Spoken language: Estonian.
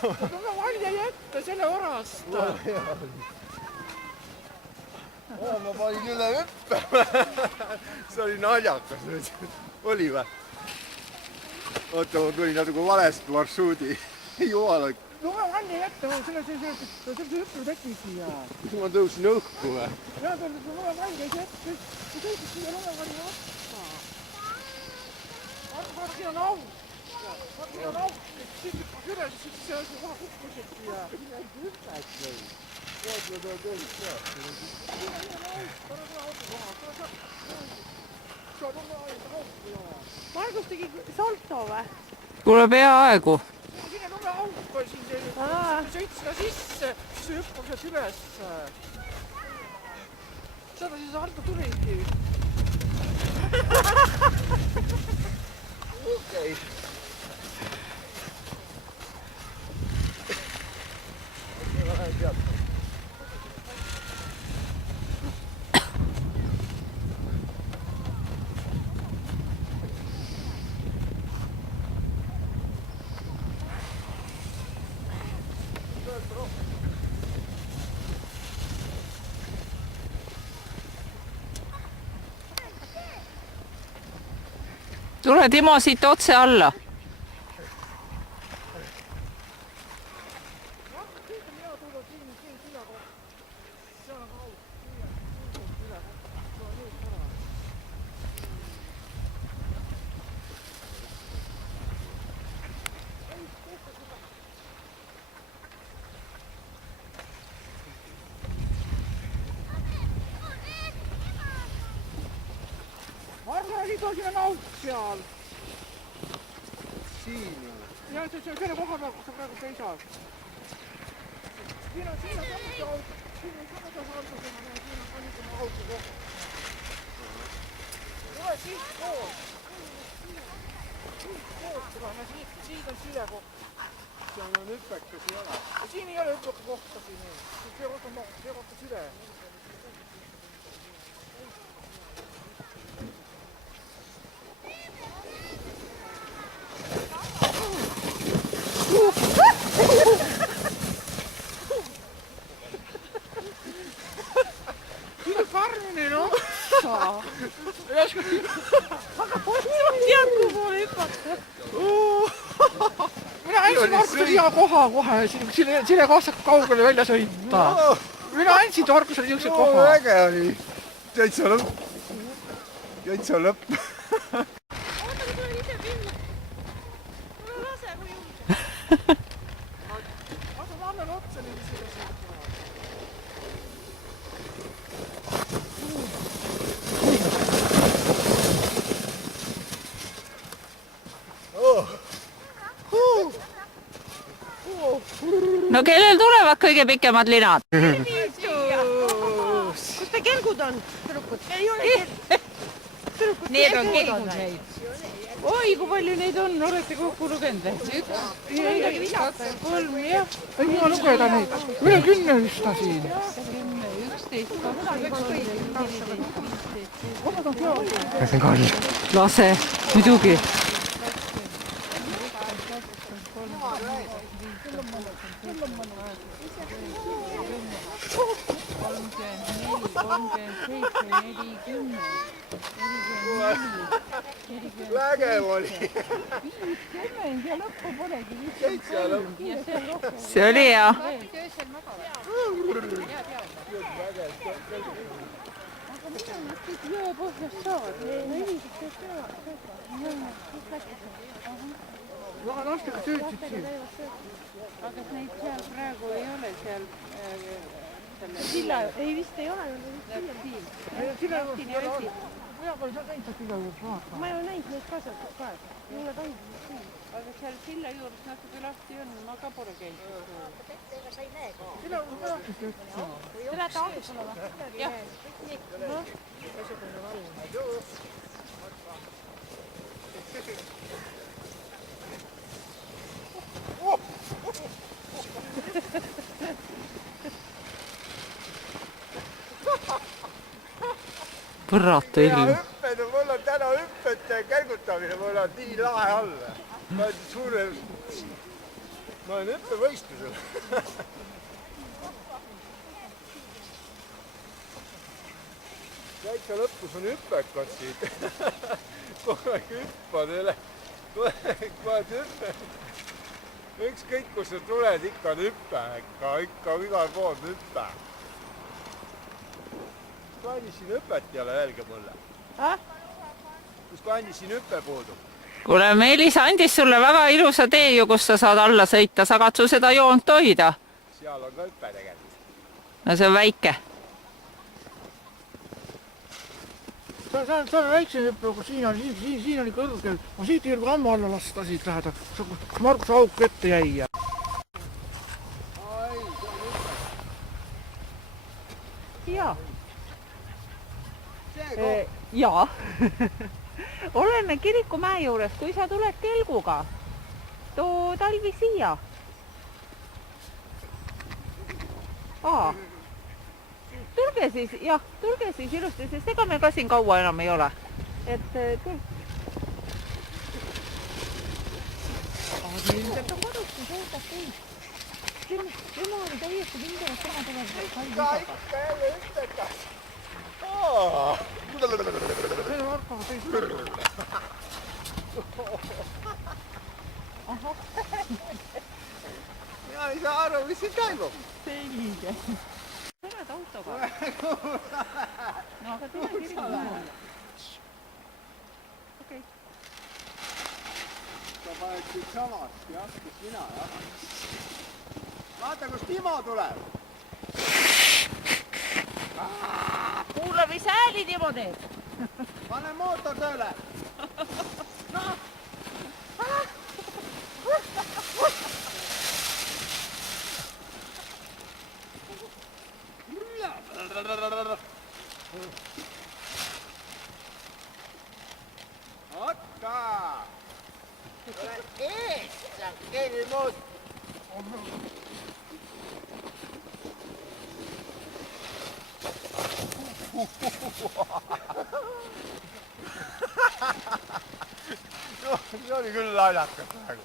Tule valja jätta selle orast. Ma panin üle hüppama. See oli naljakas. Oli või? Oota, ma tulin natuke valest marsruudi. Jumala. Tule valja jätta, selle hüppel tekib siia. Kus ma tõusin õhku või? Ja, tule valja jätta. Sa tõusid siia tule valja otsa. Arva, siin on auk. Siin on auk. Siin hüppas üles, siis see on kohe kukkusid siia. Siin on hüppes või. Siin on auk. Margus tegi salto või? Kuule peaaegu. Siin on ume auk, kui sõit seda sisse, siis hüppab sealt üles. Seda siis salto tuligi. Okei. Ma lähen pealt. Tule Timo siit otse alla. Margus, siin on auk seal. Siin ju. Ja selle koha peal, kus sa praegu seisad. Siin on samuti auk. Siin on samuti salto, siin on niisugune auku koht. Tule siit koos. Siit koos tuleme, siit on silekoht. Seal on hüppekas ei ole. Siin ei ole hüppeka kohta siin. See kohta sile. Siin on karmine otsa. Tead, kuhu poole hüpata. Mina andsin Markusele hea koha kohe, sile kohta kaugele välja sõita. Mina andsin Markusele niisuguse koha. Äge oli. Täitsa lõpp. Täitsa lõpp. Oota, kui tulen ise pinna. Mul on lase, kui julge. Aga ma annan otsa nüüd sile sõita. No kellel tulevad kõige pikemad linad? Kus te kelgud on? Ei ole Need on kelguseid. Oi, kui palju neid on, olete kokku lugenud? 1, 2, 3, jah. Ei saa lugeda neid. Üle 10 vist on siin. 10, 11, 12, 15. Lase, muidugi. Vägev oli. See oli hea. Lastega töötid siin. Aga neid seal praegu ei ole seal Silla, ei vist ei ole. Mina pole seal käinud silla juures vaatama. Ma ei ole näinud neid ka sealt praegu. Ei ole käinud siin. aga seal silla juures natuke lahti on, ma ka pole käinud. Ega sa ei näe ka. Sina on peatist üldse. Te lähete autosse või? Jah. Põratu ilm. Mul on täna hüppete kärgutamine, mul on nii lahe all. ma olen hüppevõistlusel. Täitsa lõpus on hüppekad siit. Kogu aeg hüppad üle. Kogu aeg hüppe. Ükskõik, kus sa tuled, ikka on hüppe. Ikka igal pool on hüppe. Kus kandis siin hüpet ei ole, öelge mulle? Kus kandis siin hüppe puudub? Kuule, Meelis andis sulle väga ilusa tee ju, kus sa saad alla sõita. Sa katsu seda joont hoida. Seal on ka hüppe tegelikult. No see on väike. See on väiksem hüppe, aga siin oli kõrgel. Ma siit ei ole ammu alla lasta siit läheda. Margus auk ette jäi. Ai, see on hüppe. Jaa. See koht. Jaa. Oleme Kirikumäe juures, kui sa tuled kelguga, too talvi siia. Tulge siis, jah, tulge siis ilusti, sest ega me ka siin kaua enam ei ole. Et tulge. Ilmselt on kodus, kui sõudab teid. Tema oli täiesti kindel, et tema tuleb talvi Ikka jälle hüppekas. See Marko, see ei tule. Mina ei saa aru, mis siin toimub. Selge. Tuled autoga. No aga tule Kirikumäe. Okei. Sa paned siit samast, jah, kus mina, jah. Vaata, kus Timo tuleb. Kuule, mis hääli Timo teeb? Pane mootor tööle. Otta! Ole ees, sa kelmus! No, see oli küll naljakas praegu.